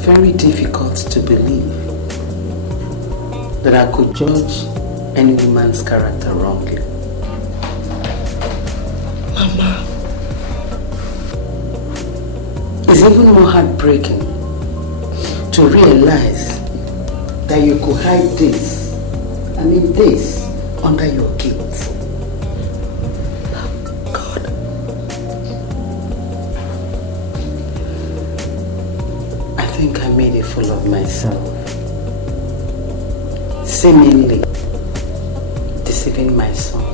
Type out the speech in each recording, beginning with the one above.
very difficult to believe that I could judge any woman's character wrongly. Mama. It's even more heartbreaking to realize that you could hide this, this, under your guilt. God. I think I made a fool of myself, seemingly deceiving my son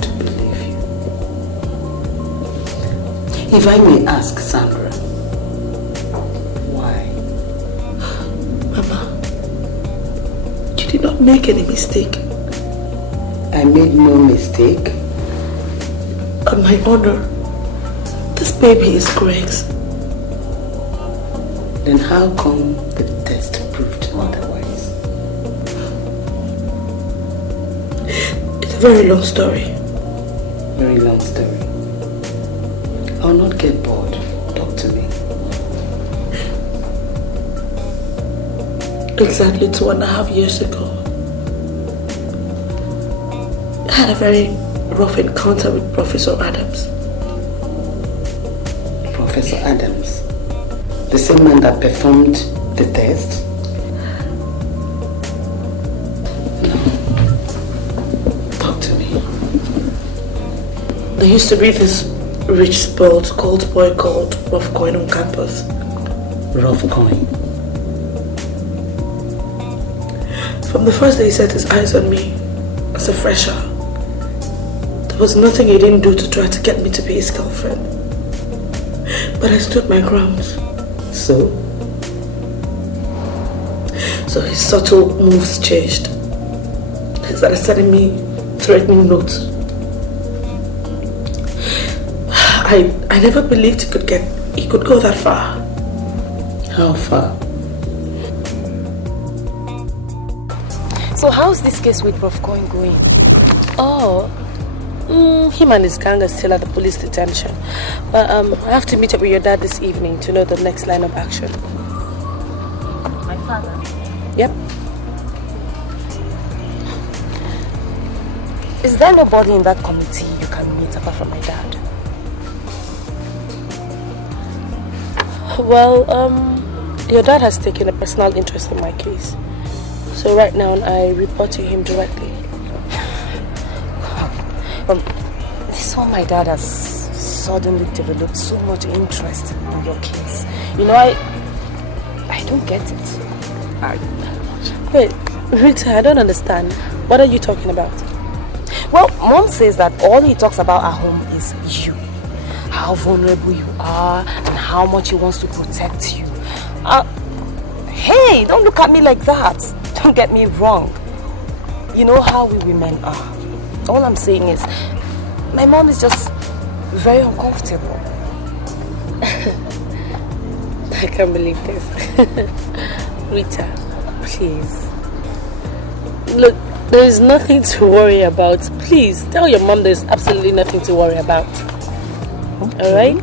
to believe you. If I may ask, Sandra, why? Mama, you did not make any mistake. I made no mistake. On my honor, this baby is Greg's. Then how come the test proved otherwise? It's a very long story. Very long story. I'll not get bored. Talk to me. Exactly 2.5 years ago, I had a very rough encounter with Professor Adams. Professor Adams? The same man that performed the test? No. Talk to me. There used to be this rich, spoiled, cold boy called Rough Coin on campus. Rough Coin? From the first day he set his eyes on me as a fresher, there was nothing he didn't do to try to get me to be his girlfriend. But I stood my ground. So his subtle moves changed. He started sending me threatening notes. I never believed he could go that far. How far? So how's this case with Prof. Coin going? Oh, him and his gang are still at the police detention. But I have to meet up with your dad this evening to know the next line of action. My father? Yep. Is there nobody in that committee you can meet apart from my dad? Well, your dad has taken a personal interest in my case. So right now I report to him directly. This one, my dad has suddenly developed so much interest in your case. You know, I don't get it. Wait, Rita, I don't understand. What are you talking about? Well, Mom says that all he talks about at home is you. How vulnerable you are and how much he wants to protect you. Hey, don't look at me like that. Don't get me wrong. You know how we women are. All I'm saying is, my mom is just very uncomfortable. I can't believe this. Rita, please. Look, there is nothing to worry about. Please, tell your mom there's absolutely nothing to worry about. Okay. Alright?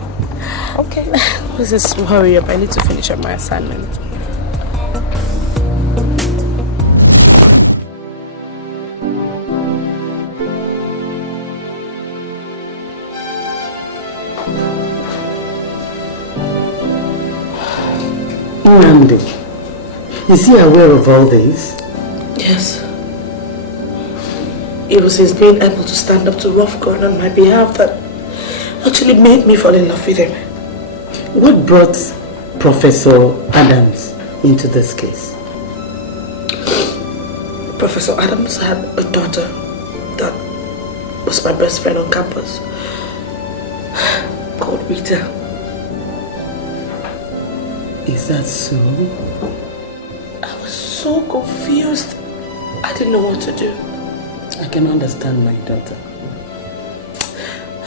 Okay. What's this worry about? I need to finish up my assignment. Nnamdi, is he aware of all this? Yes. It was his being able to stand up to Rough Coin on my behalf that actually made me fall in love with him. What brought Professor Adams into this case? Professor Adams had a daughter that was my best friend on campus, called Rita. Is that so? I was so confused. I didn't know what to do. I can understand my daughter.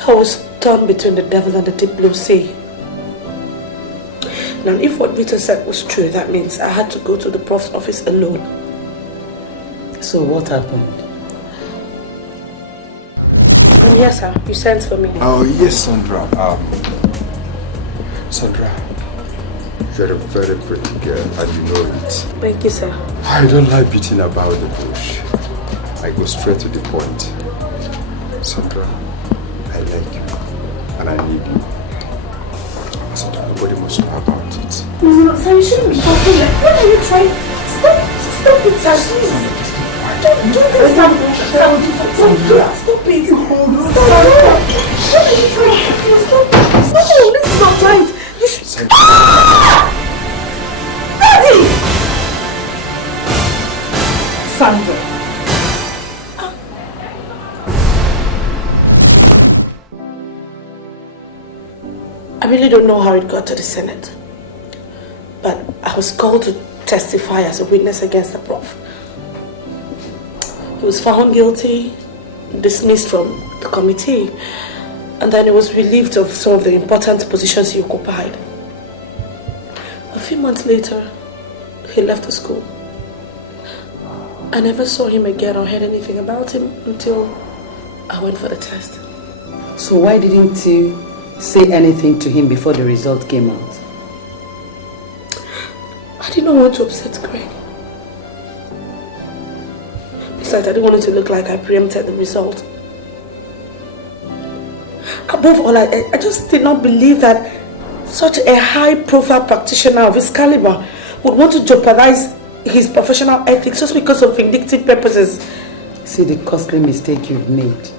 I was torn between the devil and the deep blue sea. Now, if what Rita said was true, that means I had to go to the prof's office alone. So what happened? Yes, sir. You sent for me. Oh, yes, Sandra. Sandra, You're a very pretty girl and you know it. Thank you, sir. I don't like beating about the bush. I go straight to the point. Sandra, I like you and I need you. Sandra, nobody must know about it. No, sir, you shouldn't be talking like that. What are you trying? Stop it, sir, please. Don't do this, Sam. Stop it. Hold on. Stop. What are you trying to do? Stop. No, this is not right. You should... Daddy! Sandra. I really don't know how it got to the Senate, but I was called to testify as a witness against the prof. He was found guilty, dismissed from the committee, and then he was relieved of some of the important positions he occupied. A few months later, he left the school. I never saw him again or heard anything about him until I went for the test. So why didn't you say anything to him before the result came out? I didn't want to upset Greg. Besides, I didn't want it to look like I preempted the result. Above all, I just did not believe that such a high-profile practitioner of his caliber would want to jeopardize his professional ethics just because of vindictive purposes. See the costly mistake you've made.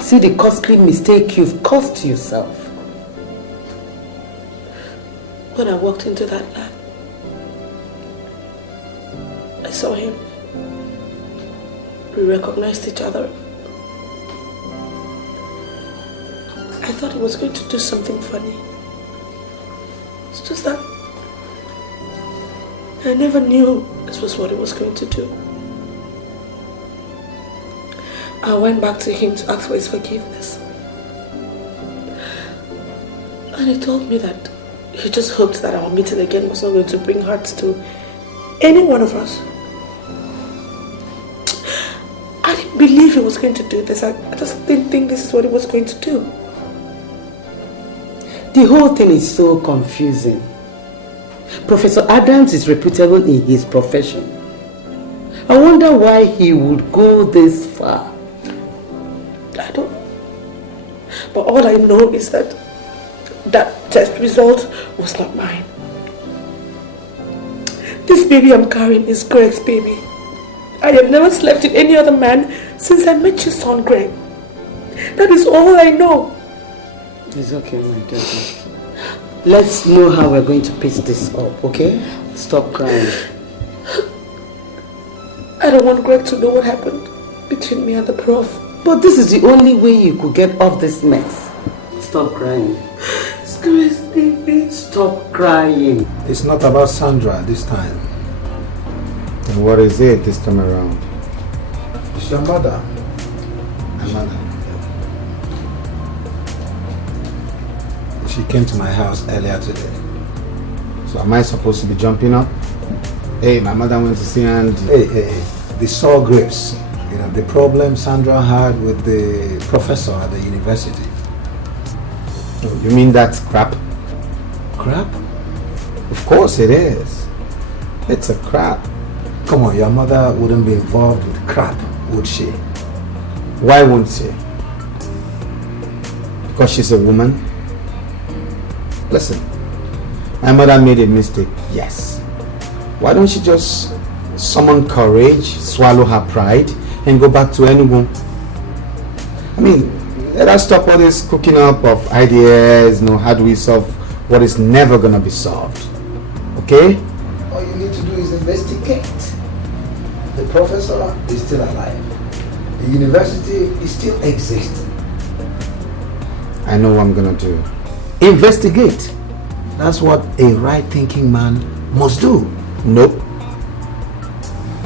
See the costly mistake you've caused yourself. When I walked into that lab, I saw him. We recognized each other. I thought he was going to do something funny. It's just that I never knew this was what he was going to do. I went back to him to ask for his forgiveness. And he told me that he just hoped that our meeting again was not going to bring hurt to any one of us. I didn't believe he was going to do this. I just didn't think this is what he was going to do. The whole thing is so confusing. Professor Adams is reputable in his profession. I wonder why he would go this far. I don't know. But all I know is that that test result was not mine. This baby I'm carrying is Greg's baby. I have never slept with any other man since I met your son, Greg. That is all I know. It's okay, my daughter. Let's know how we're going to piece this up, okay? Stop crying. I don't want Greg to know what happened between me and the prof. But this is the only way you could get off this mess. Stop crying. It's Greg's baby. Stop crying. It's not about Sandra this time. And what is it this time around? It's your mother. My mother. She came to my house earlier today. So am I supposed to be jumping up? Hey, my mother went to see and... Hey. The sour grapes. You know, the problem Sandra had with the professor at the university. You mean that's crap? Crap? Of course it is. It's a crap. Come on, your mother wouldn't be involved with crap, would she? Why won't she? Because she's a woman? Listen, my mother made a mistake, yes. Why don't she just summon courage, swallow her pride, and go back to anyone? I mean, let us stop all this cooking up of ideas, how do we solve what is never gonna be solved? Okay? All you need to do is investigate. The professor is still alive. The university is still existing. I know what I'm gonna do. Investigate. That's what a right-thinking man must do. Nope.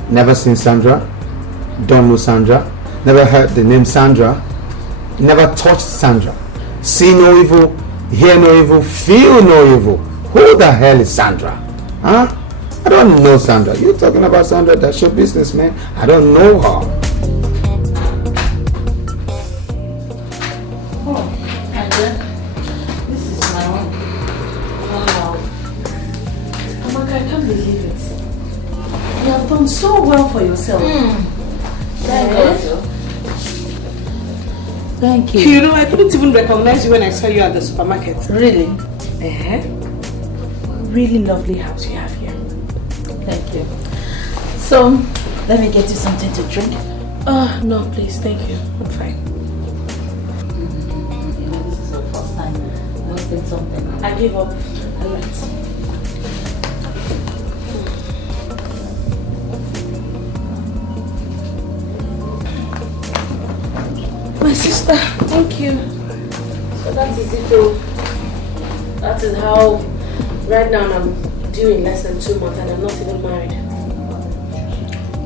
Never seen Sandra. Don't know Sandra. Never heard the name Sandra. Never touched Sandra. See no evil, hear no evil, feel no evil. Who the hell is Sandra? Huh? I don't know Sandra. You're talking about Sandra, that's your business, man. I don't know her. believe it. You have done so well for yourself. Thank God. Thank you. You know, I couldn't even recognize you when I saw you at the supermarket. Really? Really lovely house you have here. Thank you. So, let me get you something to drink. No, please, thank you. I'm fine. You know, this is your first time hosting something. I give up. Alright. My sister, thank you. So that is it though. That is how right now I'm doing less than 2 months and I'm not even married.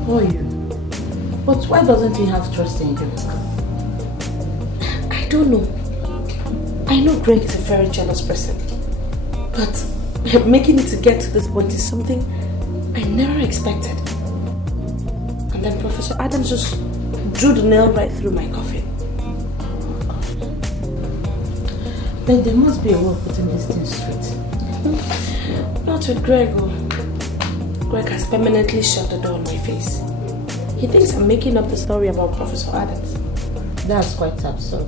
Who are you? But why doesn't he have trust in you? I don't know. I know Greg is a very jealous person. But making it to get to this point is something I never expected. And then Professor Adams just drew the nail right through my coffin. But there must be a way of putting this thing straight. Not with Greg. Greg has permanently shut the door on my face. He thinks I'm making up the story about Professor Adams. That's quite absurd.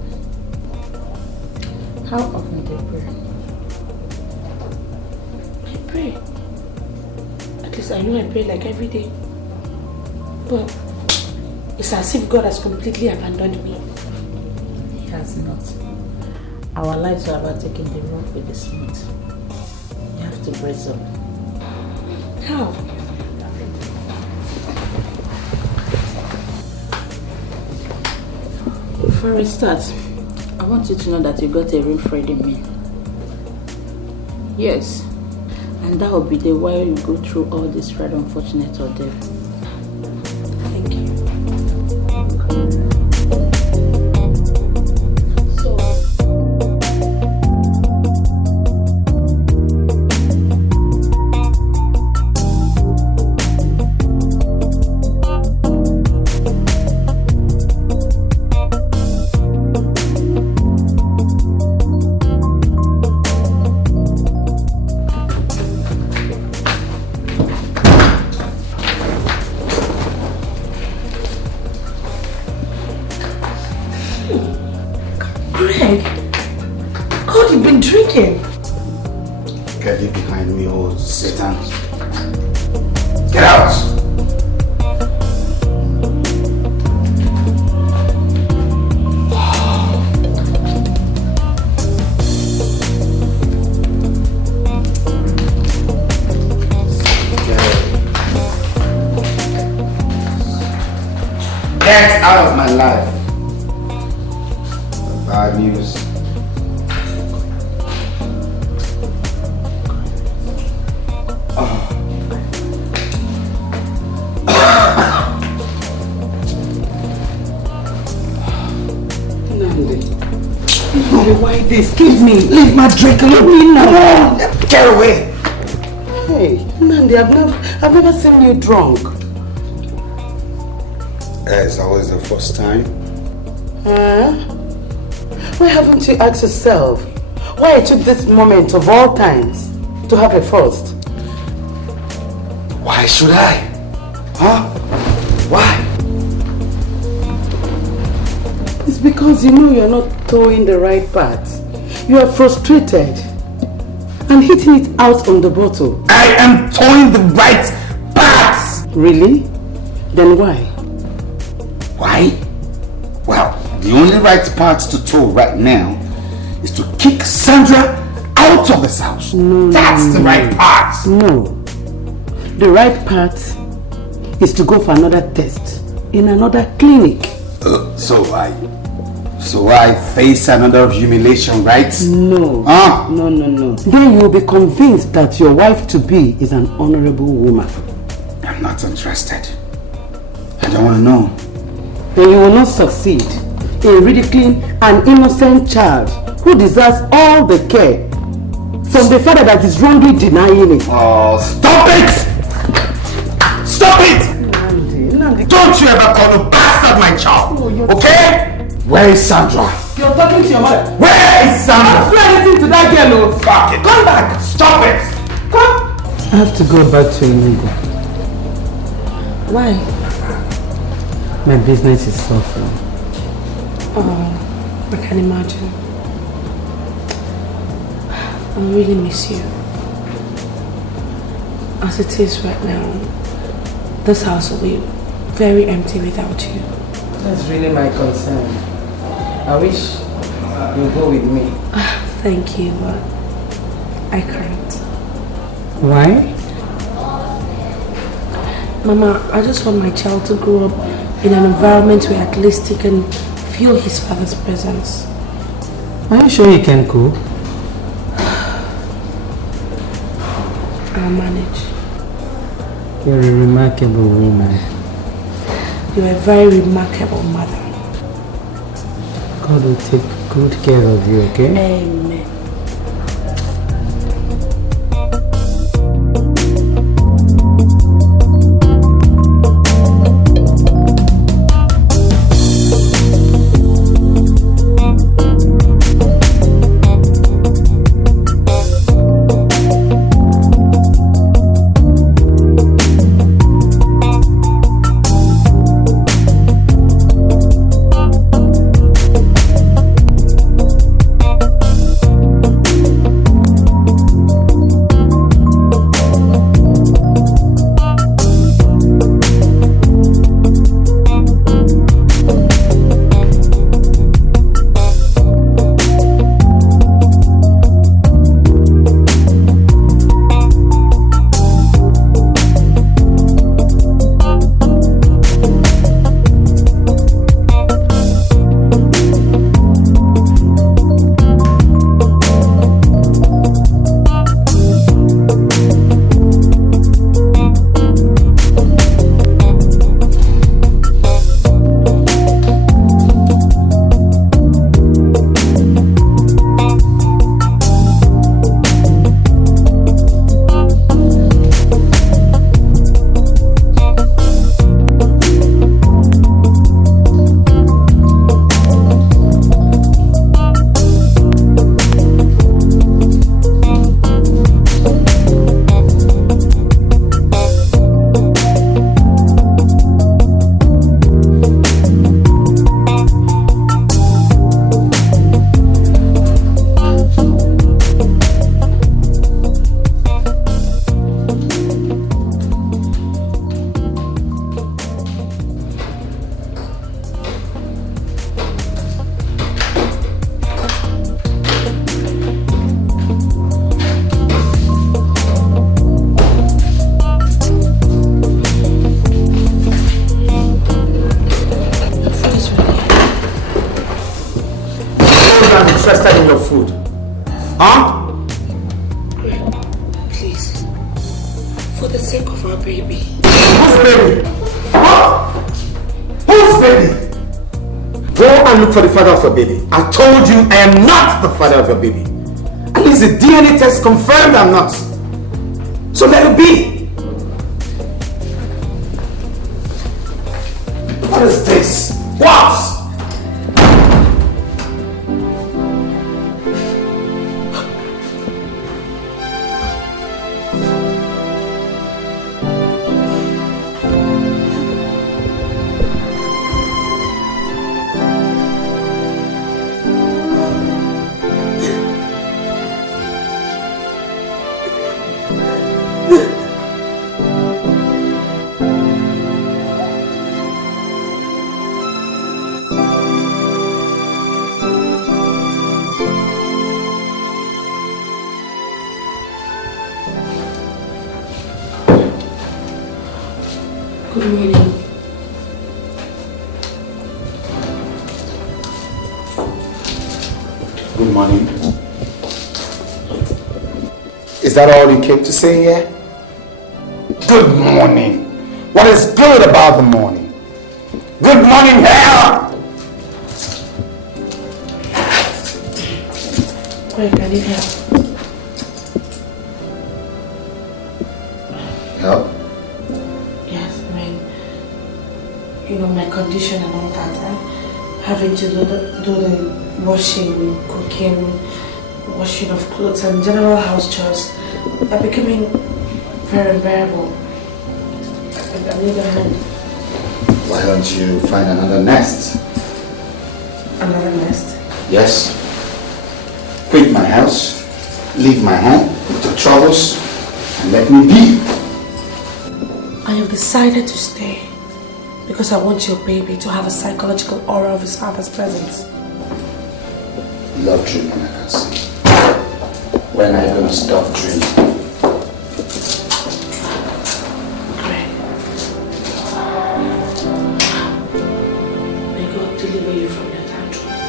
How often do you pray? I pray. At least I know I pray like every day. But it's as if God has completely abandoned me. He has not. Our lives are about taking the road with the smooth. You have to brace up. How? For a start, I want you to know that you got a real friend in me. Yes, and that will be the while you go through all this very unfortunate ordeal. Thank you. Get it behind me, oh Satan. Get out! Get out of my life. Bad news. Why this? Give me! Leave my drink alone! Leave me now! Get away! Hey, Nandi, I've never seen you drunk. It's always the first time. Why haven't you asked yourself why I took this moment of all times to have a first? Why should I? Huh? Why? It's because you know you're not towing the right path. You are frustrated and hitting it out on the bottle. I am towing the right path! Really? Then why? Why? Well, the only right path to tow right now is to kick Sandra out of this house. No, That's the right path. No. The right path is to go for another test in another clinic. So I face another humiliation, right? No. No. Then you will be convinced that your wife-to-be is an honorable woman. I'm not interested. I don't want to know. Then you will not succeed in ridiculing an innocent child who deserves all the care from the father that is wrongly denying it. Oh, stop it! Stop it! Nandi. Don't you ever call a bastard my child, okay? Where is Sandra? You're talking to your mother. Where is Sandra? Don't do anything to that girl, Fuck it. Come back. Stop it! Come. I have to go back to Enugu. Why? My business is suffering. Oh, I can imagine. I really miss you. As it is right now, this house will be very empty without you. That's really my concern. I wish you'd go with me. Thank you, but I can't. Why? Mama, I just want my child to grow up in an environment where at least he can feel his father's presence. Are you sure you can cook? I'll manage. You're a remarkable woman. You're a very remarkable mother. God will take good care of you, okay? Amen. Interested in your food. Huh? Please. For the sake of our baby. Whose baby? What? Whose baby? Go and look for the father of your baby. I told you I am not the father of your baby. At least the DNA test confirmed I'm not. So let it be. What is this? What? Good morning. Good morning. Is that all you came to say here? Good morning. What is good about the morning? Good morning, here! Greg, I need help. Help? Yes, I mean, you know, my condition and all that. Having to do the washing, cooking, washing of clothes and general house chores are becoming very unbearable. I need a home. Why don't you find another nest? Another nest? Yes. Quit my house, leave my home with your troubles, and let me be. I have decided to stay because I want your baby to have a psychological aura of his father's presence. Love dreaming, I can see. When are you going to stop dreaming? Great. May God deliver you from your tantrums.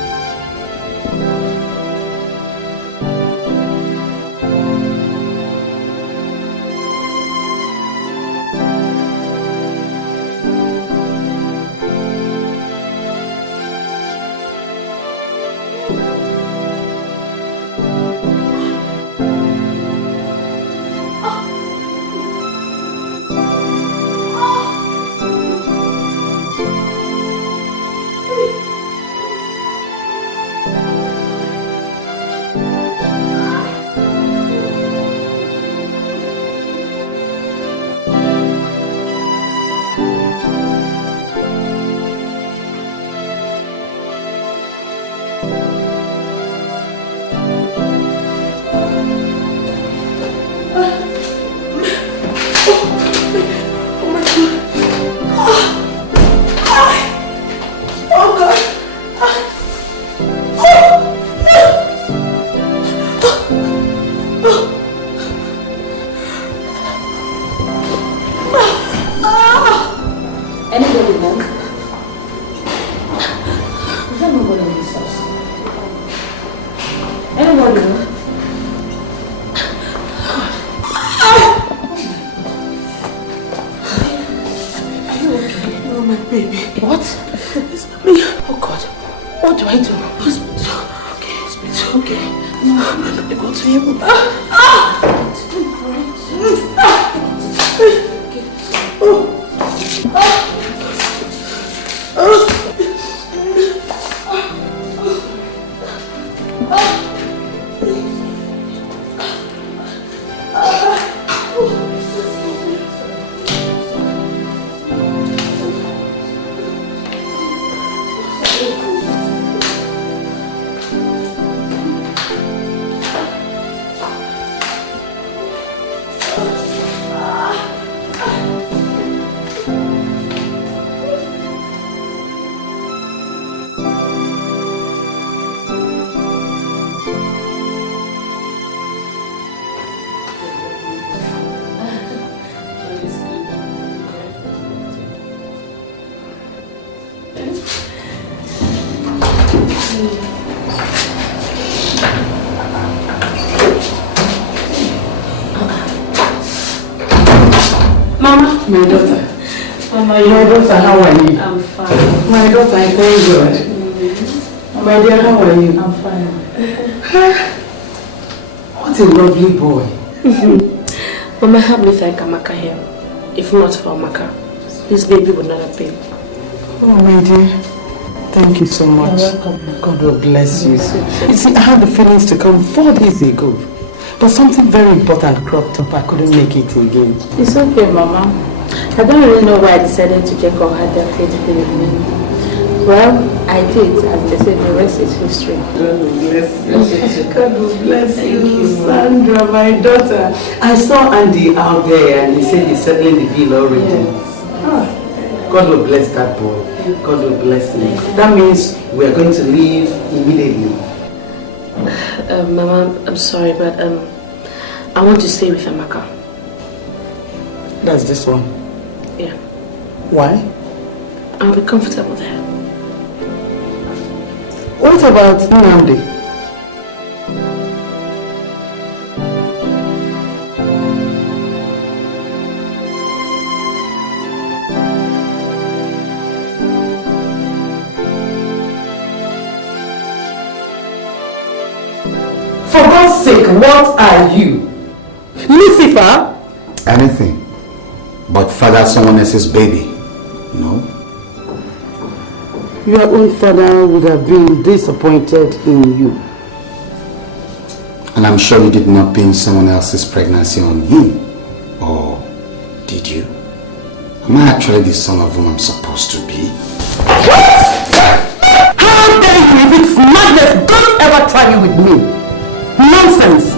My daughter. Mama, My daughter, how are you? I'm fine. My daughter, I'm very good. My dear, how are you? I'm fine. What a lovely boy. Mama, help me thank Emeka here. If not for Emeka, this baby would not have been. Oh, my dear. Thank you so much. You're welcome. God will bless you. You see, I had the feelings to come 4 days ago. But something very important cropped up. I couldn't make it again. It's okay, Mama. I don't really know why I decided to check on her that fateful evening. Well, I did, and they said the rest is history. God will bless you. God will bless you, Sandra, my daughter. I saw Andy out there and he said he's settling the bill already. Yes. God will bless that boy. God will bless him. That means we are going to leave immediately. Mama, I'm sorry, but I want to stay with Emeka. That's this one. Yeah. Why? I'll be comfortable there. What about Nnamdi? For God's sake, what are you? Lucifer? Anything but father someone else's baby, you know? Your own father would have been disappointed in you. And I'm sure you did not pin someone else's pregnancy on him Or did you? Am I actually the son of whom I'm supposed to be? How dare you? If it's madness, don't ever try it with me. Nonsense.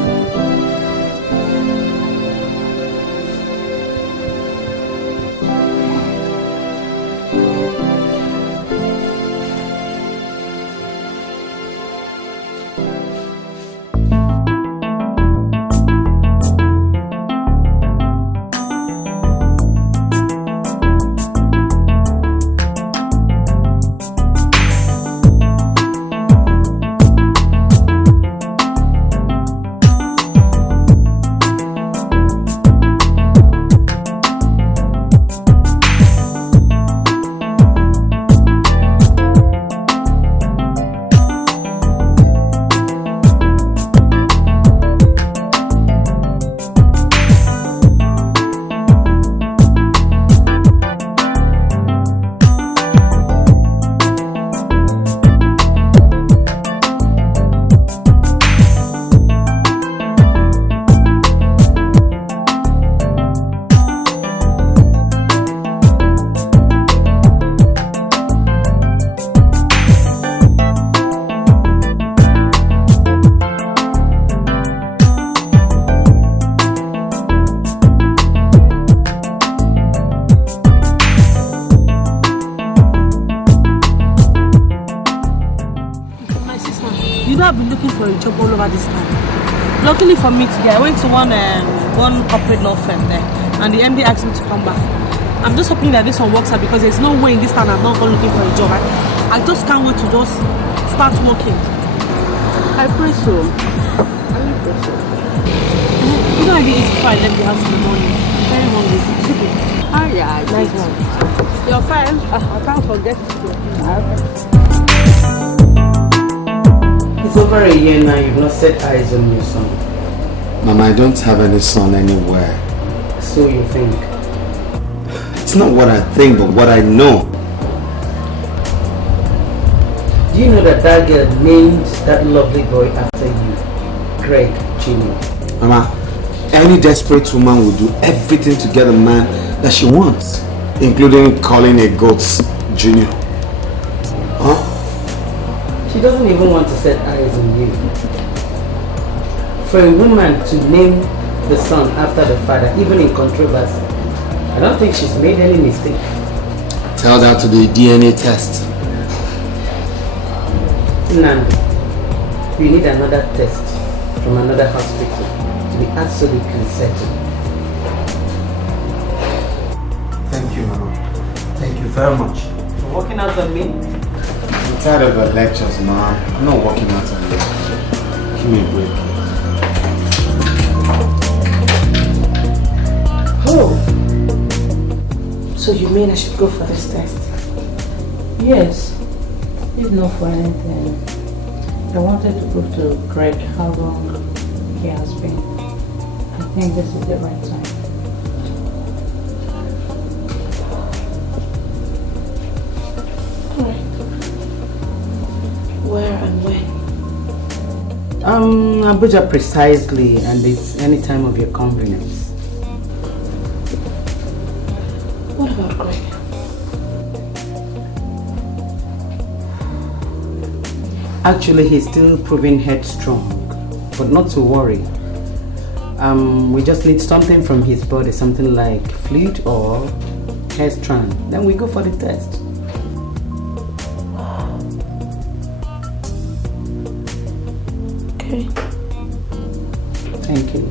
All over this time. Luckily for me today, I went to one corporate law firm there, and the MD asked me to come back. I'm just hoping that this one works out because there's no way in this time I'm not going looking for a job. I just can't wait to just start working. I pray so. You know, it's before I left the house in the morning. I'm very hungry. Ah, yeah, Nice one. You're fine. I can't forget to. It's over a year now you've not set eyes on your son. Mama, I don't have any son anywhere. So you think? It's not what I think, but what I know. Do you know that that girl named that lovely boy after you? Greg Jr. Mama, any desperate woman will do everything to get a man that she wants, including calling a goat Junior. Huh? She doesn't even want to set eyes on you. For a woman to name the son after the father, even in controversy, I don't think she's made any mistake. Tell that to the DNA test. Nando, you need another test from another hospital to be absolutely certain. Thank you, Mama. Thank you very much. For working out on me? I'm tired of your lectures, Mom. I'm not working out on you. Give me a break. Oh! So you mean I should go for this test? Yes. If not for anything, I wanted to prove to Greg how long he has been. I think this is the right time. Where and when? Abuja precisely, and it's any time of your convenience. What about Greg? Actually, he's still proving headstrong, but not to worry. We just need something from his body, something like fluid or hair strand. Then we go for the test. Okay. Thank you.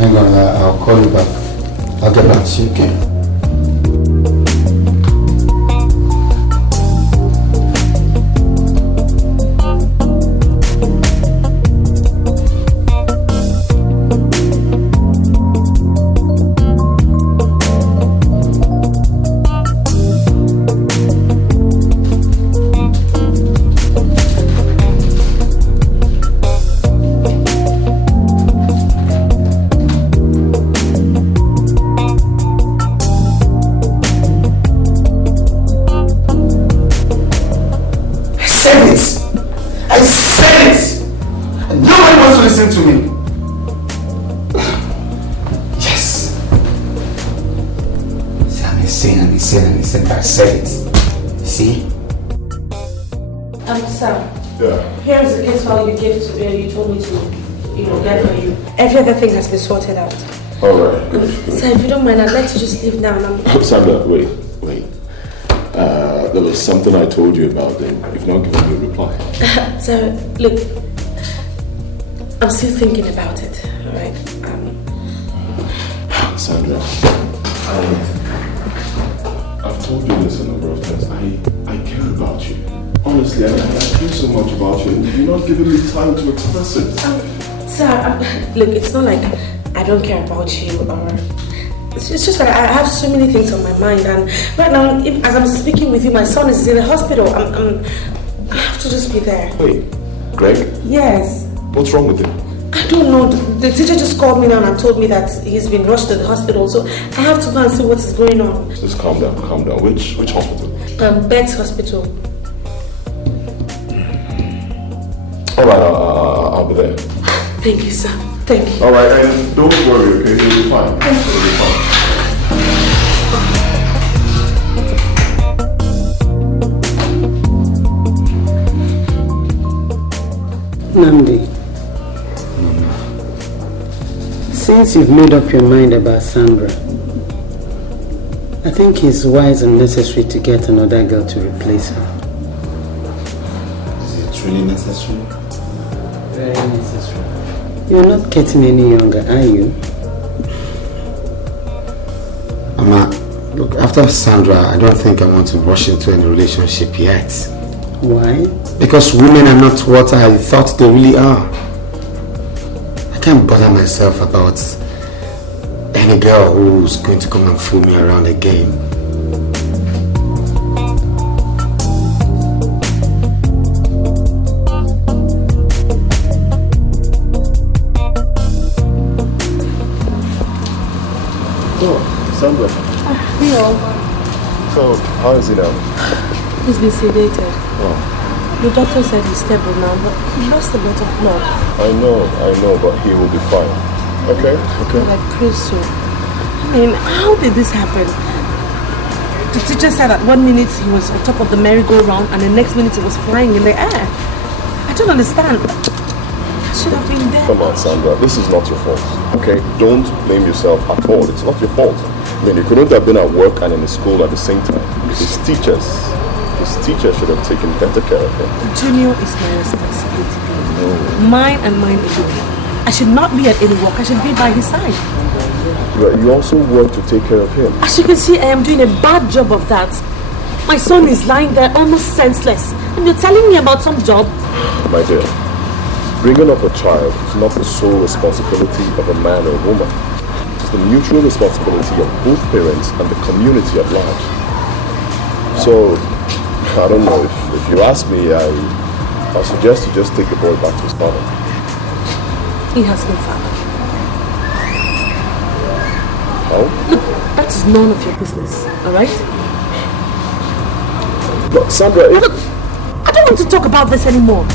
Hang on, I'll call you back. I'll get back to you, okay? To me. Yes. See, I'm insane. I said it. See? Sir. Yeah. Here's the case file you gave to you told me to, get for you. Every other thing has been sorted out. Alright. Sir, if you don't mind, I'd like to just leave now. Sandra, wait. There was something I told you about and you've not given me a reply. Sir, look. I'm still thinking about it, alright? Sandra, I've told you this a number of times. I care about you. Honestly, I care so much about you and you're not giving me time to express it. Sir, look, it's not like I don't care about you or... It's just that I have so many things on my mind and right now, as I'm speaking with you, my son is in the hospital. I have to just be there. Wait, Greg? Yes. What's wrong with him? I don't know. The teacher just called me now and told me that he's been rushed to the hospital. So I have to go and see what is going on. Just calm down. Which hospital? Beck's hospital. Alright, I'll be there. Thank you, sir. Thank you. Alright, and don't worry, okay? You'll be fine. Thank you. You'll be fine. Namdi, since you've made up your mind about Sandra, I think it's wise and necessary to get another girl to replace her. Is it really necessary? Very necessary. You're not getting any younger, are you? Mama, look, after Sandra, I don't think I want to rush into any relationship yet. Why? Because women are not what I thought they really are. I can't bother myself about any girl who's going to come and fool me around again. Oh, Sandra. Theo. So, how is he now? He's been sedated. Oh. The doctor said he's stable now, but he lost a lot of blood. I know, but he will be fine. Okay? Like pray so. I mean, how did this happen? The teacher said that 1 minute he was on top of the merry-go-round and the next minute he was flying in the air. I don't understand. I should have been there. Come on, Sandra. This is not your fault. Okay? Don't blame yourself at all. It's not your fault. I mean, you couldn't have been at work and in the school at the same time. His teacher should have taken better care of him. Junior is my responsibility. No. Mine and mine alone. I should not be at any work. I should be by his side. But you also work to take care of him. As you can see, I am doing a bad job of that. My son is lying there almost senseless. And you're telling me about some job? My dear, bringing up a child is not the sole responsibility of a man or a woman. It's the mutual responsibility of both parents and the community at large. So, I don't know, if you ask me, I suggest you just take the boy back to his father. He has no father. How? Look, that is none of your business, alright? But Sandra, Look, I don't want to talk about this anymore.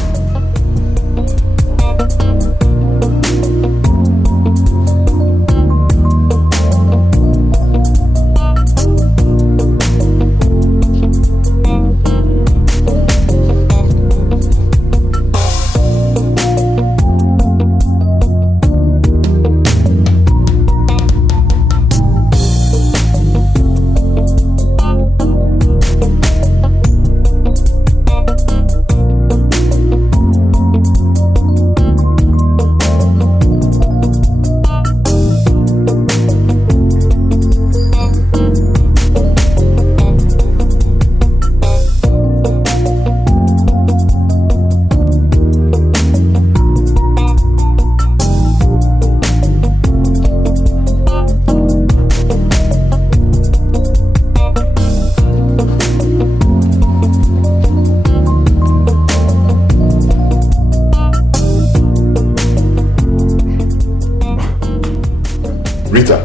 Rita.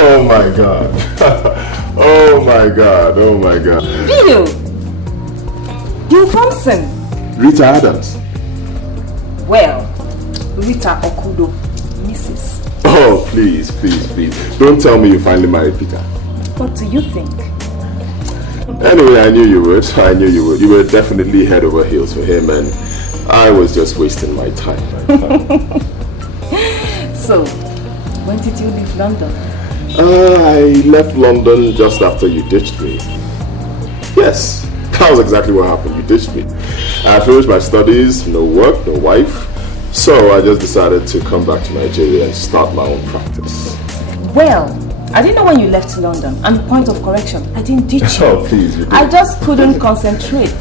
Oh my God. Oh my God. Oh my God. Bill! You Thompson? Rita Adams. Well, Rita Okudo, Mrs. Oh, please, please, please. Don't tell me you finally married Peter. What do you think? Anyway, I knew you would. I knew you would. You were definitely head over heels for him, and I was just wasting my time. So, when did you leave London? I left London just after you ditched me. Yes, that was exactly what happened. You ditched me. I finished my studies, no work, no wife. So I just decided to come back to Nigeria and start my own practice. Well, I didn't know when you left London. And point of correction, I didn't ditch you. Oh, please. You did. I just couldn't concentrate.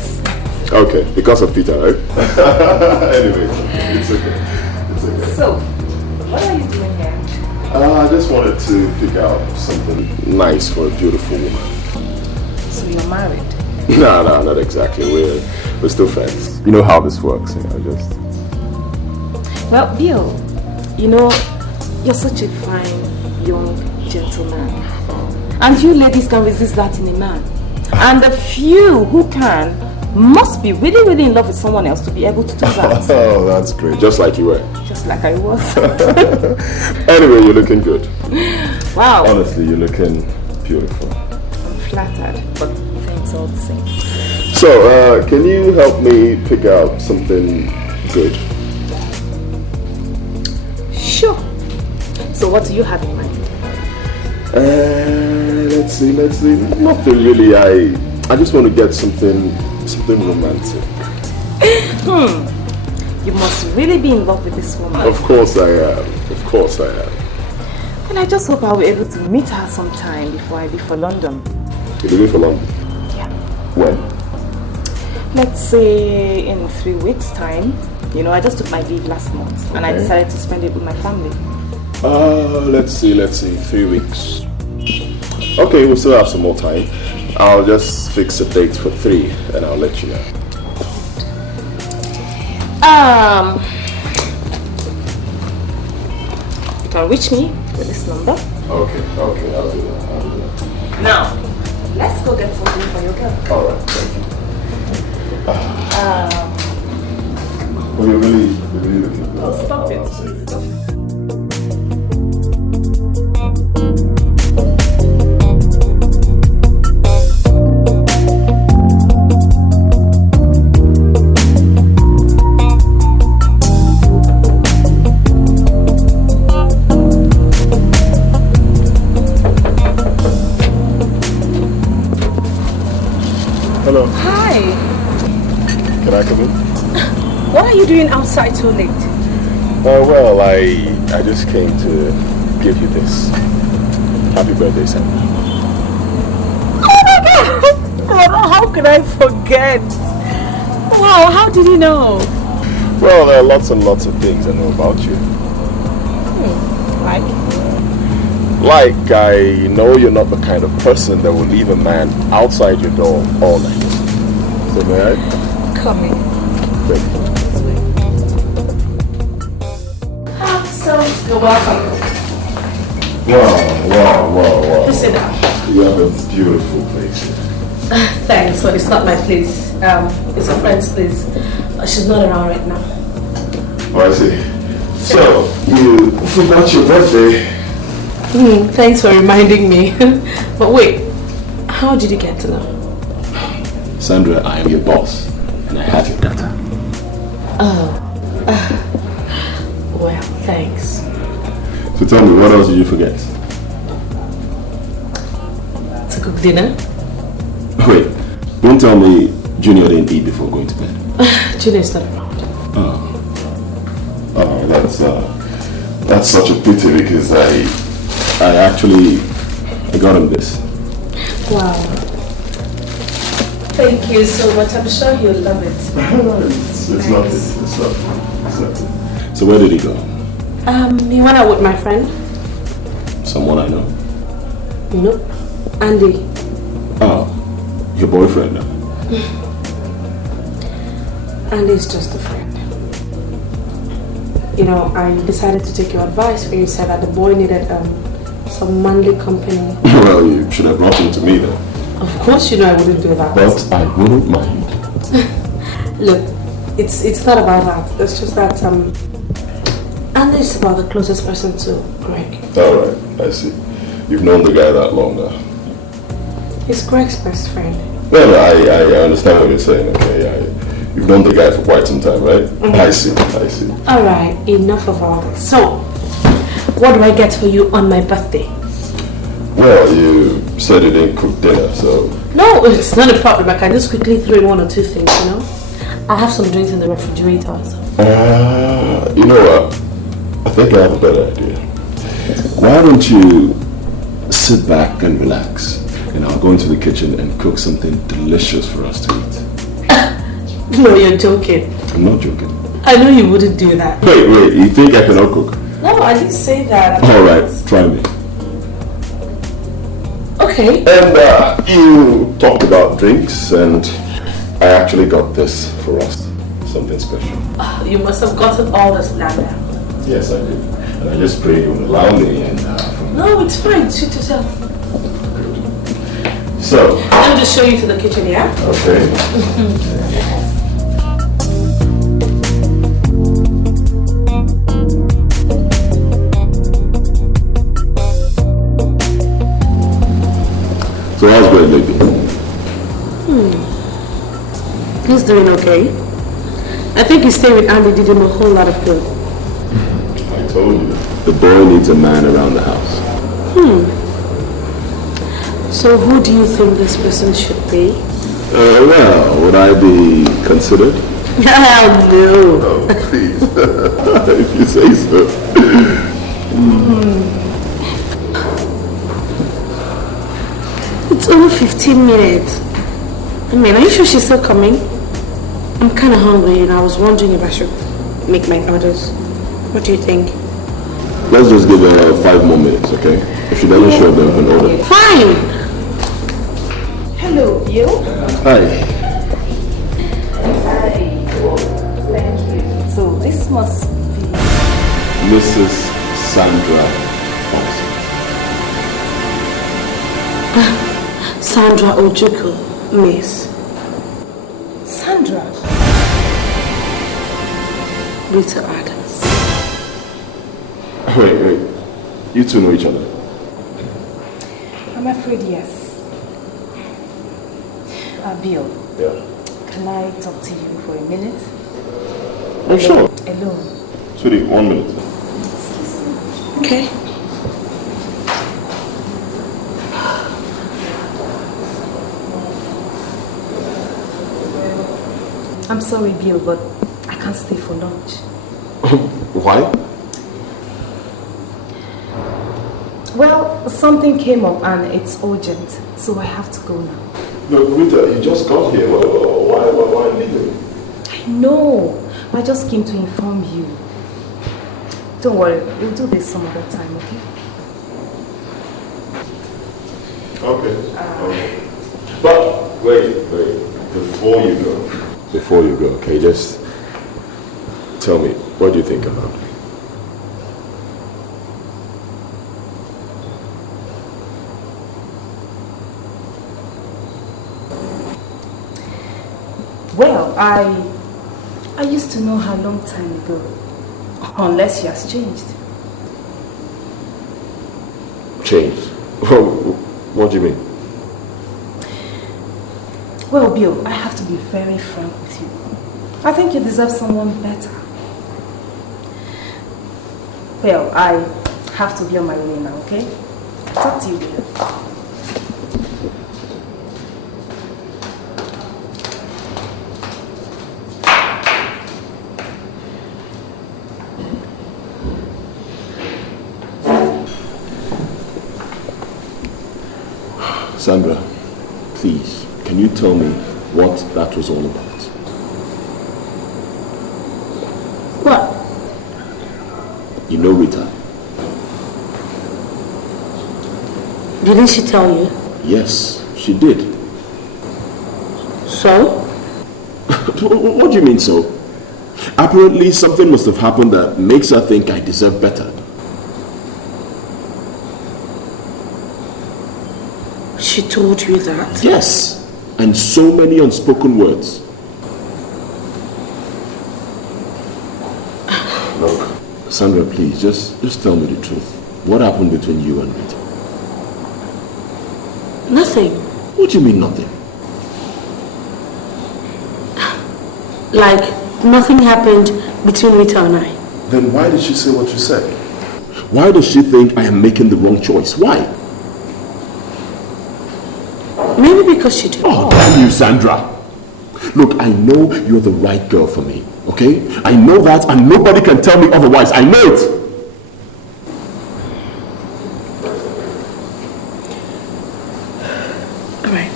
Okay, because of Peter, right? Anyway, it's okay. It's okay. So, what are you doing here? I just wanted to pick out something nice for a beautiful woman. So you're married? No, not exactly. We're still friends. You know how this works, just... Well, Bill, you know, you're such a fine, young gentleman. And you ladies can resist that in a man. And the few who can must be really, really in love with someone else to be able to do that. Oh, that's great. Just like you were. Just like I was. Anyway, you're looking good. Wow. Honestly, you're looking beautiful. I'm flattered, but thanks all the same. So, can you help me pick out something good? Sure. So what do you have in mind? Let's see. Nothing really. I just want to get something romantic. You must really be in love with this woman. Of course I am. Of course I am. And I just hope I'll be able to meet her sometime before I leave for London. You're leaving for London? Yeah. When? Let's say in 3 weeks' time. You know, I just took my leave last month and I decided to spend it with my family. Let's see, 3 weeks. Okay, we'll still have some more time. I'll just fix a date for 3 and I'll let you know. You can reach me with this number. Okay, I'll do that. Now, let's go get something for your girl. Alright, thank you. Well, you're really looking good. Oh, stop it. Hello. Hi. Can I come in? What are you doing outside so late? Well, I just came to give you this. Happy birthday, Sam. Oh my God! How could I forget? Wow, how did you know? Well, there are lots and lots of things I know about you. Like, I know you're not the kind of person that will leave a man outside your door all night. So may I? Come in. Thank you. So, you're welcome. Wow. Please sit down. You have a beautiful place here. Thanks, but it's not my place. It's a friend's place. She's not around right now. Oh, I see. So, you forgot your birthday. Thanks for reminding me. But wait, how did you get to know? Sandra, I am your boss, and I have your data. Well, thanks. So tell me, what else did you forget? To cook dinner? Wait, don't tell me Junior didn't eat before going to bed. Junior's not around. Oh, that's such a pity because I actually got him this. Wow. Thank you so much. I'm sure he'll love it. It's nothing. So where did he go? He went out with my friend. Someone I know? Nope. Andy. Oh, your boyfriend? Andy's just a friend. you know, I decided to take your advice when you said that the boy needed some manly company. Well, you should have brought him to me then. Of course you know I wouldn't do that. But I wouldn't mind. Look, it's not about that. It's just that Andy is about the closest person to Greg. Alright, I see. You've known the guy that long now. He's Greg's best friend. Well, I understand what you're saying, okay? You've known the guy for quite some time, right? I see. Alright, enough of all this. So, what do I get for you on my birthday? Well, you said you didn't cook dinner, so... No, it's not a problem. I can just quickly throw in one or two things, you know? I have some drinks in the refrigerator. So. You know what? I think I have a better idea. Why don't you sit back and relax, and I'll go into the kitchen and cook something delicious for us to eat. No, you're joking. I'm not joking. I know you wouldn't do that. Wait, you think I cannot cook? No, I didn't say that. Alright, try me. Okay. And you talked about drinks, and I actually got this for us. Something special. You must have gotten all this planned out. Yes, I did. And I just prayed you would allow me, and No, it's fine. Suit yourself. So... I'll just show you to the kitchen, yeah? Okay. So how's Greg lately? He's doing okay. I think his stay with Andy did him a whole lot of good. I told you. The boy needs a man around the house. So who do you think this person should be? Well, would I be considered? Hell no. Oh, please. If you say so. It's over 15 minutes. I mean, are you sure she's still coming? I'm kind of hungry and I was wondering if I should make my orders. What do you think? Let's just give her 5 more minutes, okay? If she doesn't show up, then we can order. Fine! Hello, you? Hi. Hi. Thank you. So this must be Mrs. Sandra Thompson. Sandra Ojukwu, miss. Sandra. Rita Adams. Wait. You two know each other? I'm afraid yes. Bill. Yeah. Can I talk to you for a minute? Oh, sure. Alone. Sweetie, 1 minute. Okay. I'm sorry, Bill, but I can't stay for lunch. Why? Well, something came up and it's urgent, so I have to go now. No, Rita, you just got here. Why leaving? I know. I just came to inform you. Don't worry, we'll do this some other time, okay? Okay. But wait. Before you go, okay, just tell me, what do you think about me? Well, I used to know her a long time ago. Unless she has changed. Changed? What do you mean? Well, Bill, I have to be very frank with you. I think you deserve someone better. Well, I have to be on my way now, okay? Talk to you later. Sandra, please, can you tell me what that was all about? What? You know Rita? Didn't she tell you? Yes, she did. So? What do you mean so? Apparently, something must have happened that makes her think I deserve better. She told you that? Yes, and so many unspoken words. Look, Sandra, please, just tell me the truth. What happened between you and Rita? Nothing. What do you mean nothing? Like, nothing happened between Rita and I. Then why did she say what she said? Why does she think I am making the wrong choice? Why? Maybe because she did. Oh, damn you, Sandra. Look, I know you're the right girl for me, okay? I know that, and nobody can tell me otherwise. I know it. All right.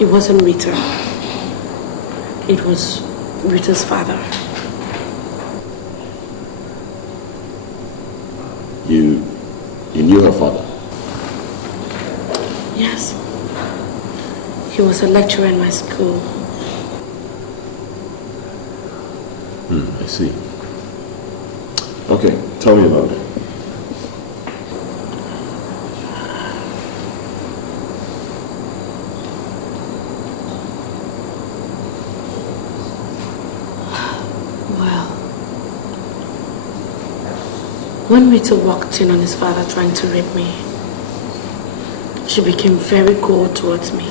It wasn't Rita. It was Rita's father. You knew her father? Yes. He was a lecturer in my school. I see. Okay, tell me about it. When Rita walked in on his father trying to rape me, she became very cold towards me.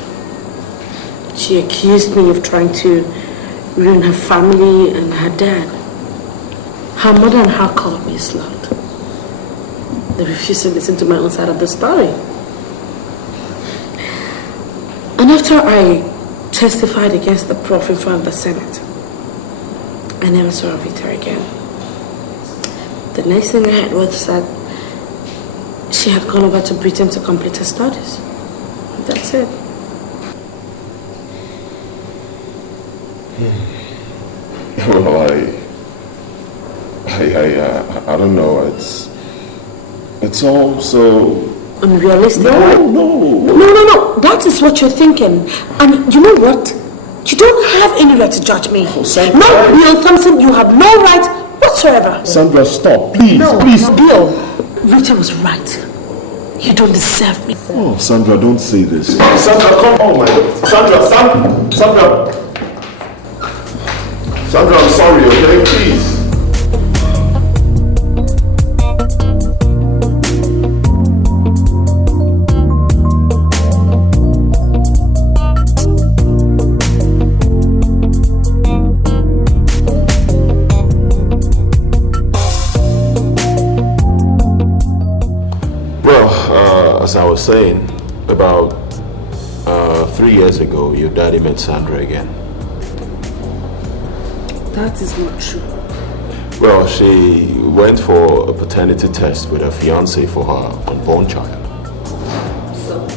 She accused me of trying to ruin her family and her dad. Her mother and her called me a slut. They refused to listen to my own side of the story. And after I testified against the prof in front of the Senate, I never saw Rita again. The next thing I heard was that she had gone over to Britain to complete her studies. That's it. Well, I don't know. It's all so unrealistic. No. That is what you're thinking. And you know what? You don't have any right to judge me. Oh, Sandra. No, Bill Thompson, you have no right whatsoever. Sandra, stop, please, No, please. Bill, Rita was right. You don't deserve me. Oh, Sandra, don't say this. Sandra, come. Oh my God. Sandra. Sandra, I'm sorry, okay? Please. As I was saying, about 3 years ago, your daddy met Sandra again. That is not true. Well, she went for a paternity test with her fiancé for her unborn child. So?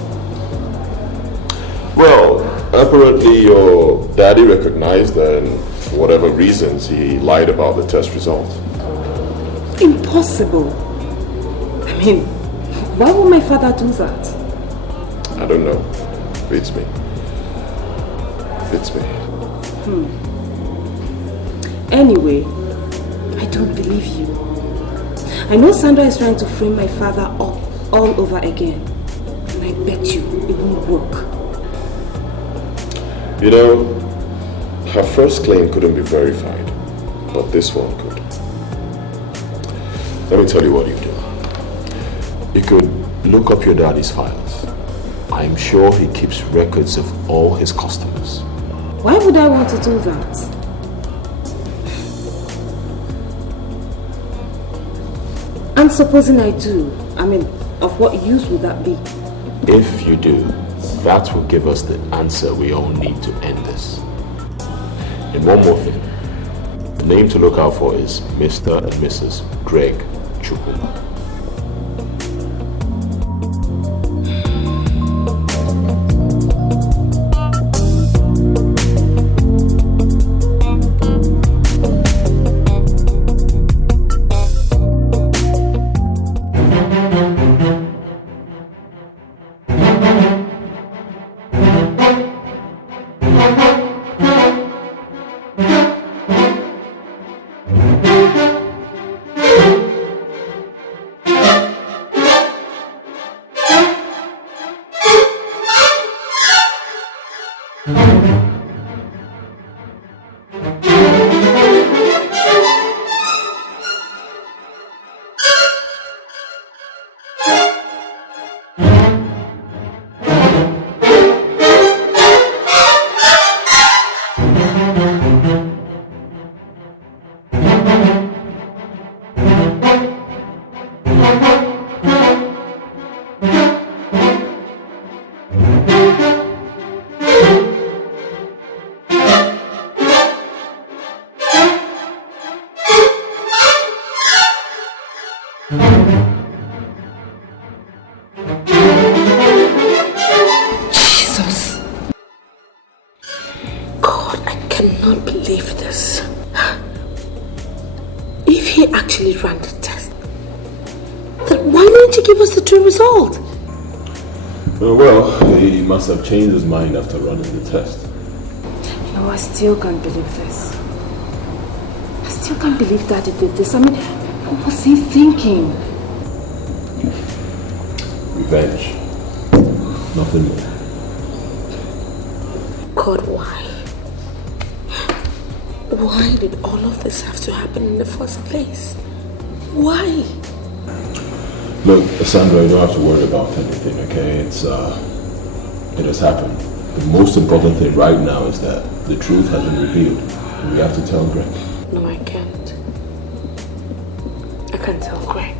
Well, apparently your daddy recognized her, and for whatever reasons, he lied about the test results. Impossible. I mean, why would my father do that? I don't know. Beats me. Anyway, I don't believe you. I know Sandra is trying to frame my father up all over again. And I bet you it won't work. You know, her first claim couldn't be verified, but this one could. Let me tell you what you do. You could look up your daddy's files. I'm sure he keeps records of all his customers. Why would I want to do that? And supposing I do, I mean, of what use would that be? If you do, that will give us the answer we all need to end this. And one more thing. The name to look out for is Mr. and Mrs. Greg Chukwuma. he actually ran the test, then why didn't you give us the true result? Well, he must have changed his mind after running the test. No, I still can't believe this. I still can't believe Daddy did this. I mean, what was he thinking? Revenge. Nothing more. God, why? Why did all of this have to happen in the first place? Why? Look, Sandra, you don't have to worry about anything, okay? It has happened. The most important thing right now is that the truth has been revealed. And we have to tell Greg. No, I can't. I can't tell Greg.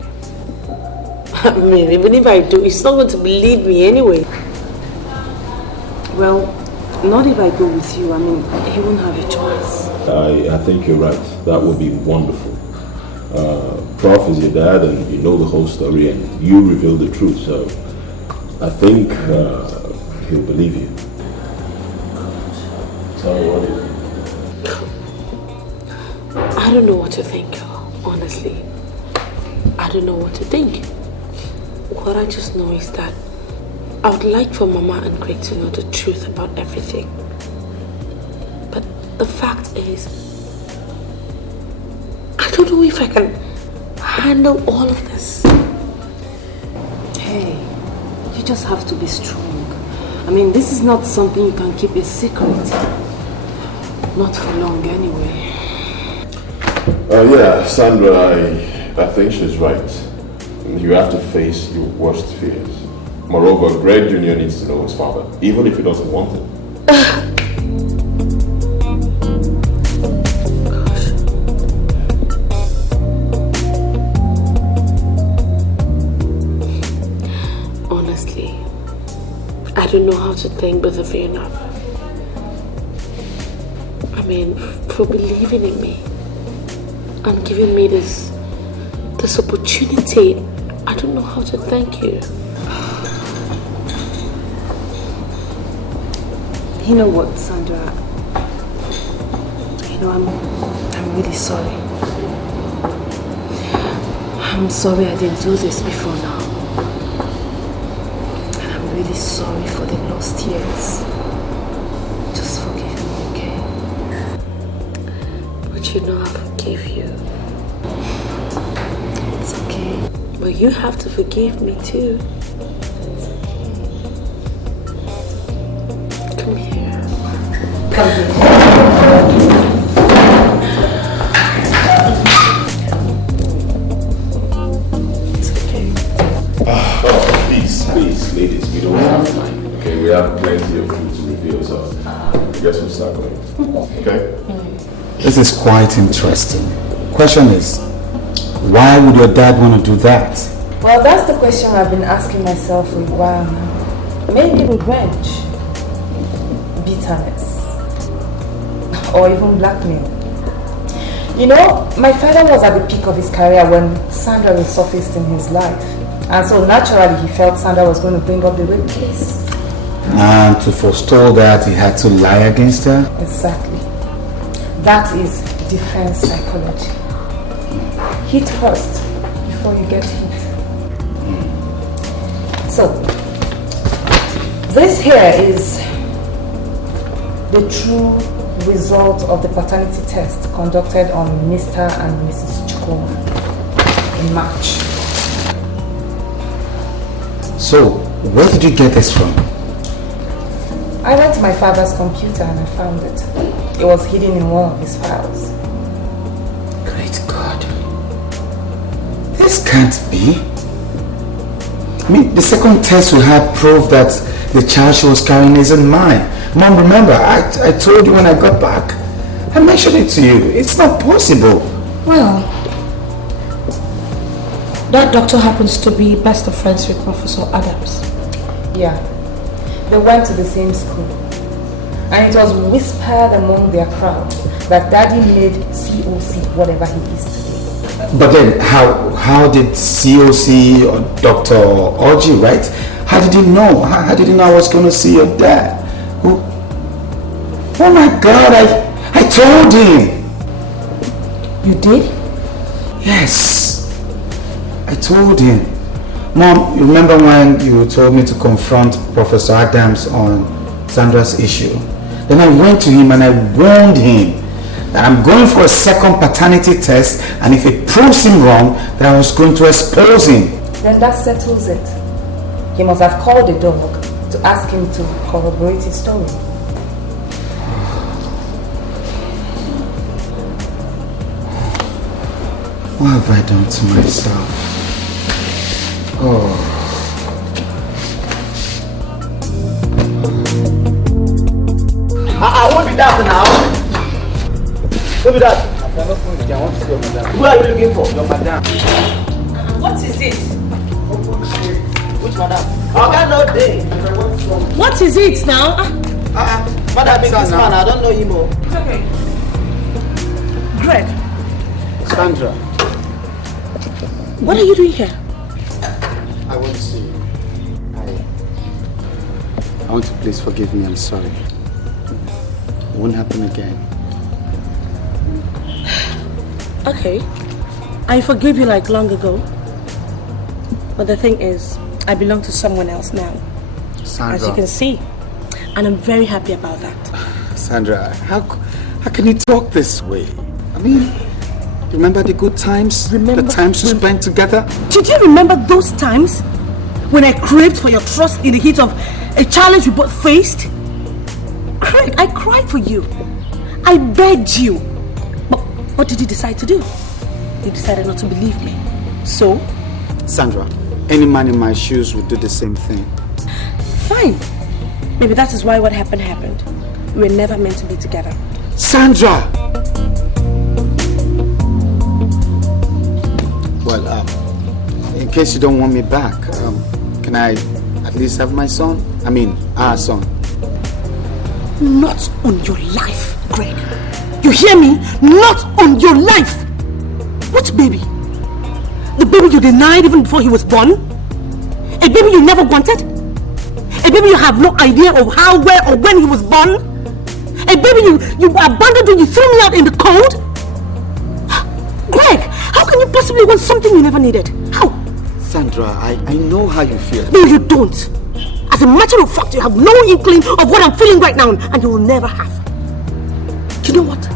I mean, even if I do, he's not going to believe me anyway. Well, not if I go with you. I mean, he won't have a choice. I think you're right. That would be wonderful. Prof is your dad and you know the whole story and you reveal the truth, so I think he'll believe you. Tell me what is it? I don't know what to think, honestly. I don't know what to think. What I just know is that I would like for Mama and Greg to know the truth about everything. But the fact is, I don't know if I can handle all of this. Hey, you just have to be strong. I mean, this is not something you can keep a secret. Not for long anyway. Yeah, Sandra, I think she's right. You have to face your worst fears. Moreover, Greg Jr. needs to know his father, even if he doesn't want it. I don't know how to thank both of you enough. I mean, for believing in me and giving me this opportunity. I don't know how to thank you. You know what, Sandra? You know, I'm really sorry. I'm sorry I didn't do this before now. Really sorry for the lost years. Just forgive me, okay? But you know I forgive you. It's okay. But you have to forgive me too. Come here. Come here. Please, ladies, we don't have time. Okay, we have plenty of food to reveal, so I guess we'll start going. Okay? This is quite interesting. Question is, why would your dad want to do that? Well, that's the question I've been asking myself for a while now. Maybe revenge, bitterness, or even blackmail. You know, my father was at the peak of his career when Sandra resurfaced in his life. And so naturally he felt Sandra was going to bring up the rape case. And to forestall that, he had to lie against her? Exactly. That is defense psychology. Hit first before you get hit. So, this here is the true result of the paternity test conducted on Mr. and Mrs. Chukwu in March. So, where did you get this from? I went to my father's computer and I found it. It was hidden in one of his files. Great God. This can't be. I mean, the second test we had proved that the child she was carrying isn't mine. Mom, remember, I told you when I got back. I mentioned it to you. It's not possible. Well, that doctor happens to be best of friends with Professor Adams. Yeah, they went to the same school. And it was whispered among their crowd that Daddy made COC whatever he is today. But then, how did COC or Dr. Oji, right? How did he know? How did he know I was going to see your dad? Oh my God, I told him. You did? Yes. I told him. Mom, you remember when you told me to confront Professor Adams on Sandra's issue? Then I went to him and I warned him that I'm going for a second paternity test, and if it proves him wrong, that I was going to expose him. Then that settles it. He must have called the dog to ask him to corroborate his story. What have I done to myself? Oh. I won't be that now. Won't be that. Who are you looking for? Your madam. What is it? Which madam? I got no day. What is it now? Madam, this man, I don't know him. It's okay. Greg, Sandra, what are you doing here? I want to see you. I want to please forgive me. I'm sorry. It won't happen again. Okay. I forgive you like long ago. But the thing is, I belong to someone else now. Sandra. As you can see. And I'm very happy about that. Sandra, how can you talk this way? I mean, remember the good times? The times we spent together? Did you remember those times when I craved for your trust in the heat of a challenge we both faced? Craig, I cried for you. I begged you. But what did you decide to do? You decided not to believe me. So? Sandra, any man in my shoes would do the same thing. Fine. Maybe that is why what happened happened. We were never meant to be together. Sandra! Well, in case you don't want me back, can I at least have my son? I mean, our son. Not on your life, Greg. You hear me? Not on your life! What baby? The baby you denied even before he was born? A baby you never wanted? A baby you have no idea of how, where or when he was born? A baby you abandoned when you threw me out in the cold? Greg, how can you possibly want something you never needed? How? Sandra, I know how you feel. No, you don't. As a matter of fact, you have no inkling of what I'm feeling right now, and you will never have. You know what?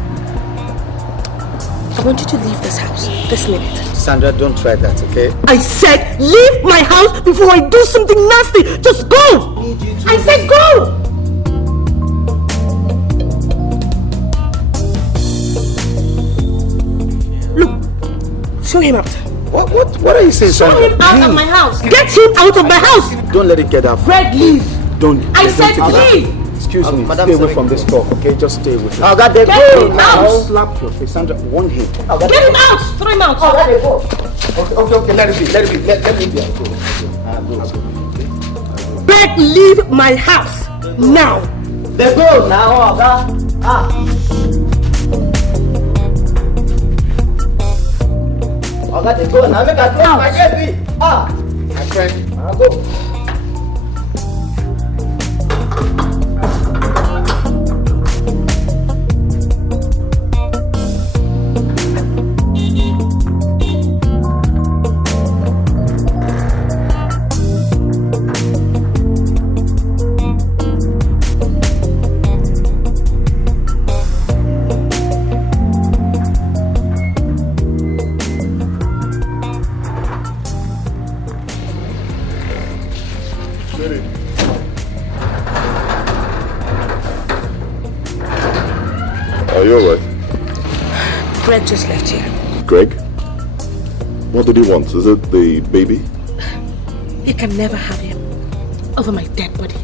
I want you to leave this house this minute. Sandra, don't try that, okay? I said leave my house before I do something nasty. Just go! I said go! Look, show him out. What are you saying, Sandra? Show him out of my house. Get him out of my house. Don't let it get out. Fred, leave. Don't. I said leave. Excuse me, Madam, stay away from this talk, okay? Just stay away from I got the Get go him now. out. Slap your face, Sandra. One hit. Get him out. Throw him out. Let it go. Okay, let it be. Let me be. Go. Greg, leave my house now. They go now, Oga. Oga, they go now. Make a close my baby. My friend. I'll go. Are you alright? Greg just left here. Greg? What did he want? Is it the baby? You can never have him over my dead body.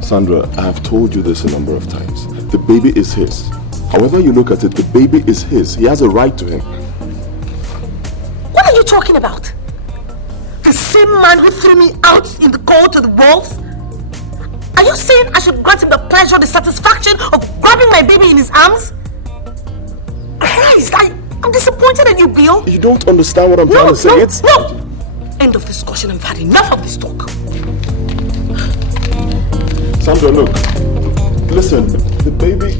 Sandra, I have told you this a number of times. The baby is his. However you look at it, the baby is his. He has a right to him. What are you talking about? The same man who threw me out in the cold to the wolves? Are you saying I should grant him the pleasure, the satisfaction of grabbing my baby in his arms? Christ, I'm disappointed in you, Bill. You don't understand what I'm trying to say. No! End of discussion. I've had enough of this talk. Sandra, look. Listen, the baby...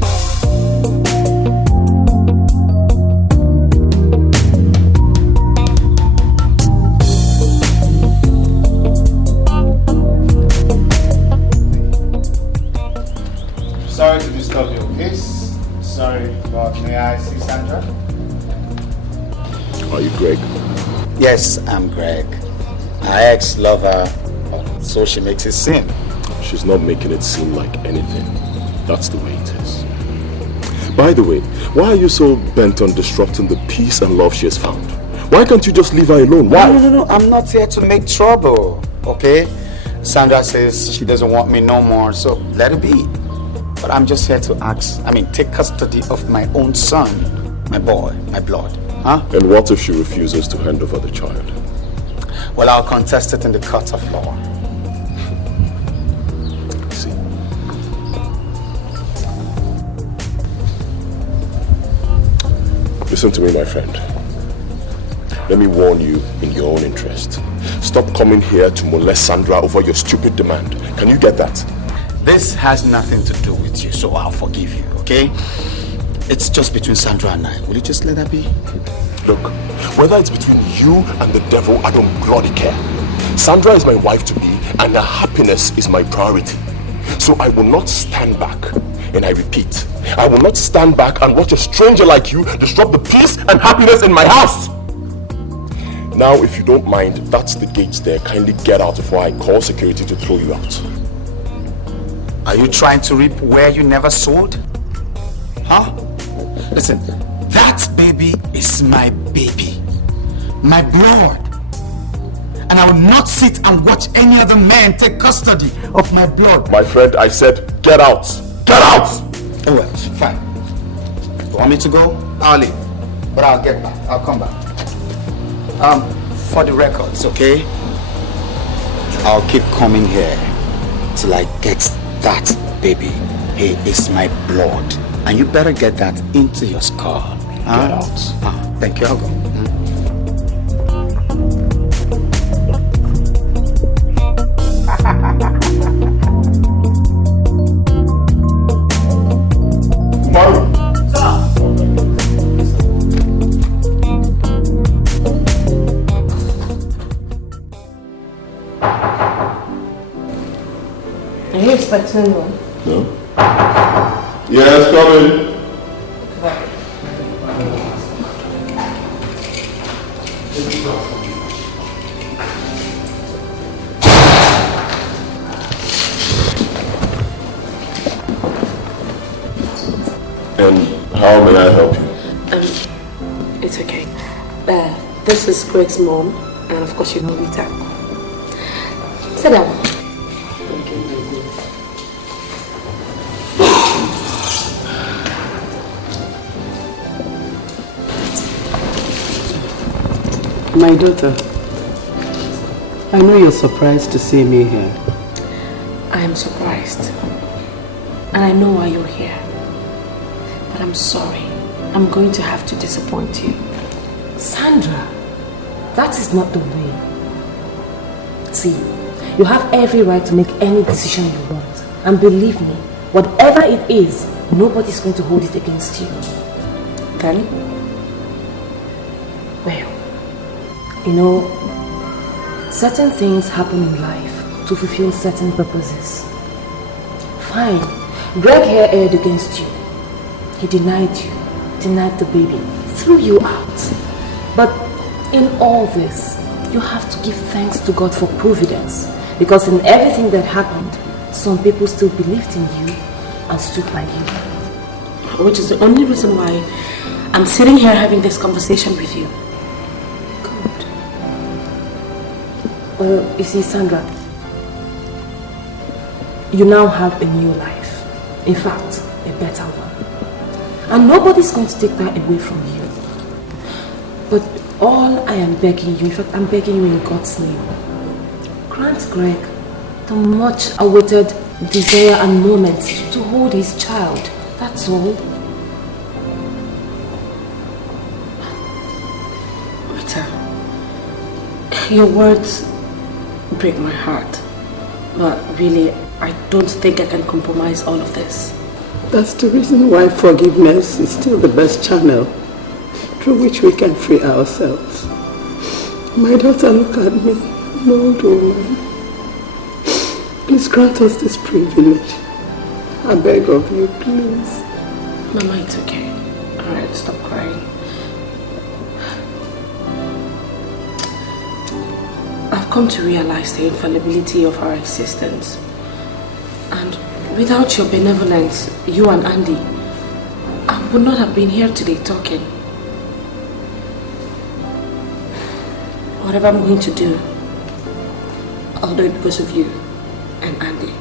Sandra? Are you Greg? Yes, I'm Greg. My ex love her, so she makes it seem. She's not making it seem like anything. That's the way it is. By the way, why are you so bent on disrupting the peace and love she has found? Why can't you just leave her alone? Why? No. I'm not here to make trouble, okay? Sandra says she doesn't want me no more, so let it be. But I'm just here to take custody of my own son, my boy, my blood. Huh? And what if she refuses to hand over the child? Well, I'll contest it in the court of law. See. Listen to me, my friend. Let me warn you in your own interest. Stop coming here to molest Sandra over your stupid demand. Can you get that? This has nothing to do with you, so I'll forgive you, okay? It's just between Sandra and I. Will you just let that be? Look, whether it's between you and the devil, I don't bloody care. Sandra is my wife-to-be, and her happiness is my priority. So I will not stand back. And I repeat, I will not stand back and watch a stranger like you disrupt the peace and happiness in my house. Now, if you don't mind, that's the gates there. Kindly get out before I call security to throw you out. Are you trying to reap where you never sowed? Huh? Listen, that baby is my baby. My blood. And I will not sit and watch any other man take custody of my blood. My friend, I said, get out. Get out! Oh well, fine. You want me to go? I'll leave. But I'll get back. I'll come back. For the records, okay? I'll keep coming here till I get that baby. He is my blood. And you better get that into your skull. Get out. Thank you, I'll go. Are you expecting one? No? Yes, come in. And how may I help you? It's okay. This is Greg's mom, and of course you know Rita. Sit down. My daughter, I know you're surprised to see me here. I am surprised. And I know why you're here. But I'm sorry. I'm going to have to disappoint you. Sandra, that is not the way. See, you have every right to make any decision you want. And believe me, whatever it is, nobody's going to hold it against you. Then? Well, you know, certain things happen in life to fulfill certain purposes. Fine, Greg here erred against you. He denied you, denied the baby, threw you out. But in all this, you have to give thanks to God for providence. Because in everything that happened, some people still believed in you and stood by you. Which is the only reason why I'm sitting here having this conversation with you. Good. Well, you see, Sandra, you now have a new life. In fact, a better one. And nobody's going to take that away from you. But all I am begging you, in fact, I'm begging you in God's name, grant Greg the much awaited desire and moment to hold his child. That's all. Rita, your words break my heart. But really, I don't think I can compromise all of this. That's the reason why forgiveness is still the best channel through which we can free ourselves. My daughter, look at me, an old woman. Please grant us this privilege. I beg of you, please. Mama, it's okay. Alright, stop crying. I've come to realize the infallibility of our existence. And without your benevolence, you and Andy, I would not have been here today talking. Whatever I'm going to do, I'll do it because of you and Andy.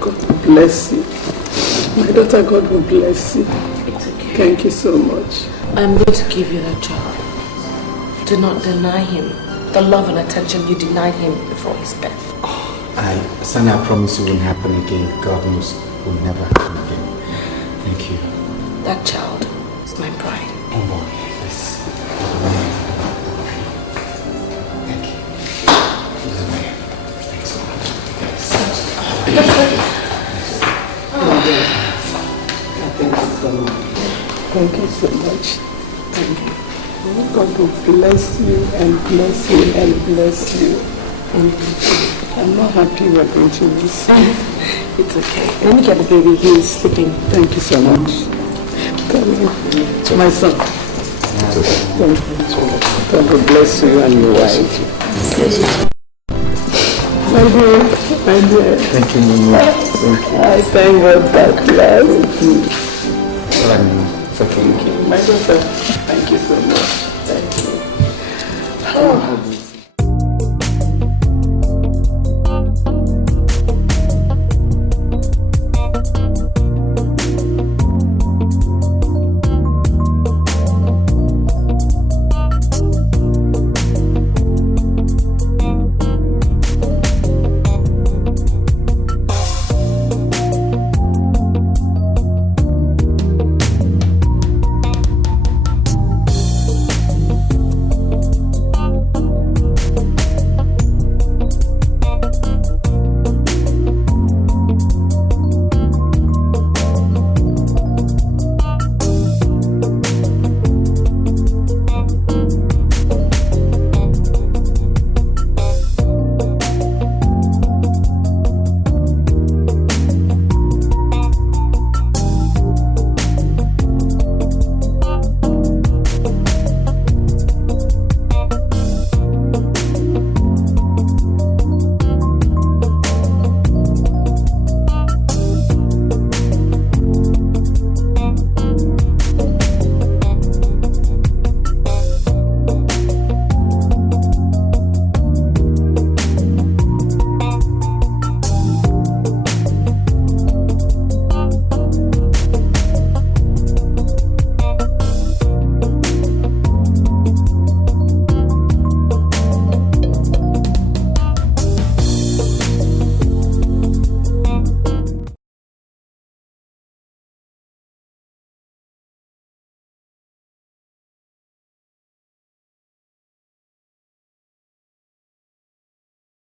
God will bless you. My daughter, God will bless you. It's okay. Thank you so much. I'm going to give you that child. Do not deny him the love and attention you denied him before his birth. Sonny, I promise it won't happen again. God knows it will never happen again. Thank you. That child is my pride. Oh boy, yes. Thank you. Thanks so much. Thank you so much. Thank you. God will bless you and bless you and bless you. I'm not happy we're going to miss you. It's okay. Let me get the baby. He is sleeping. Thank you so much. Thank you. To my son. Thank you. God will bless you and your wife. My dear. Thank you, Mama. Thank you. I thank God that last. Alright, Mama. It's okay. My daughter, thank you so much. Thank you. Oh.